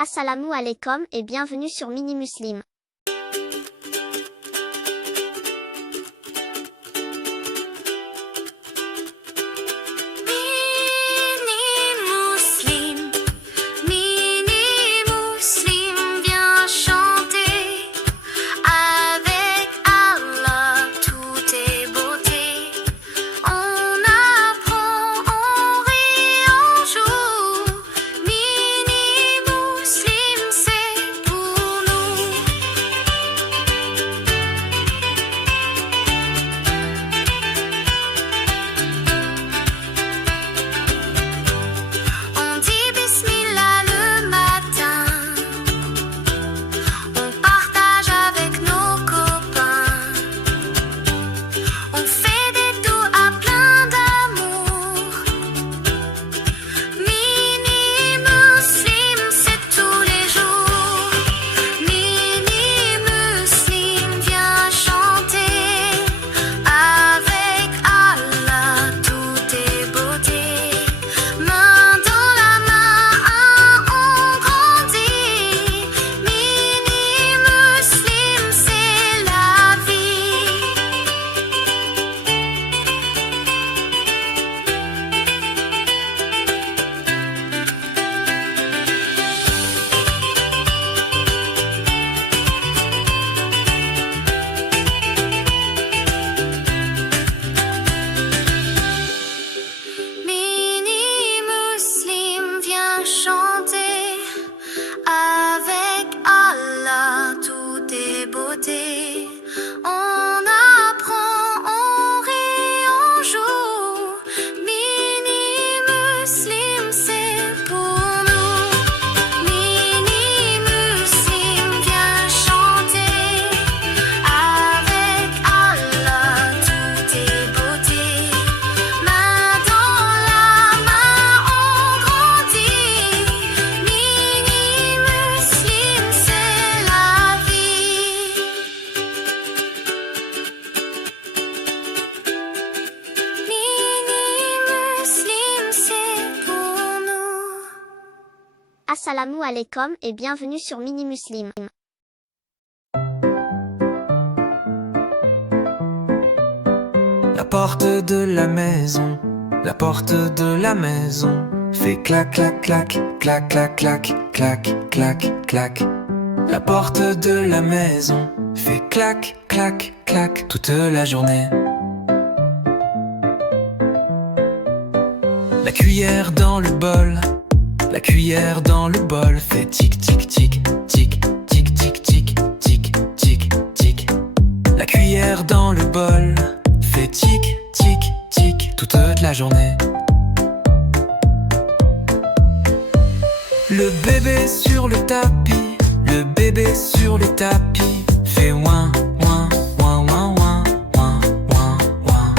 Assalamu alaikum et bienvenue sur Mini Muslim. Assalamu alaikum et bienvenue sur Mini Muslim. La porte de la maison fait clac clac clac, clac clac clac, clac clac clac. La porte de la maison fait clac clac clac toute la journée. La cuillère dans le bol fait tic tic tic tic tic tic tic tic tic tic. La cuillère dans le bol fait tic tic tic toute la journée. Le bébé sur le tapis fait ouin ouin ouin ouin ouin ouin ouin ouin.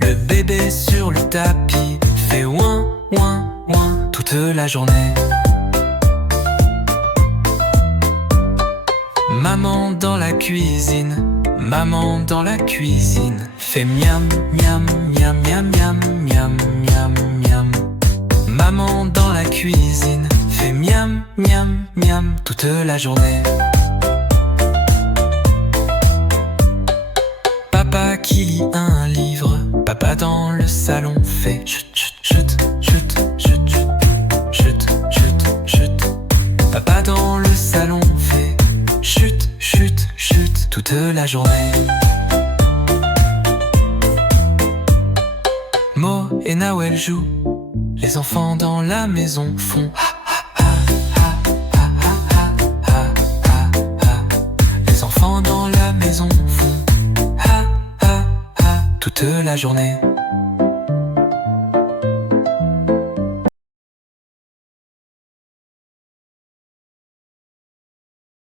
Le bébé sur le tapis fait ouin ouin ouin toute la journée. Maman dans la cuisine fait miam miam miam miam miam miam miam miam. Maman dans la cuisine fait miam miam miam toute la journée. Papa qui lit un livre, papa dans le salon fait chut chut chut chut chut chut chut. Papa dans le salon fait chut chut chut toute la journée. Mo et Nawel jouent, les enfants dans la maison font ha ha ha ha ha ha ha ha. Les enfants dans la maison font ha ha ha toute la journée.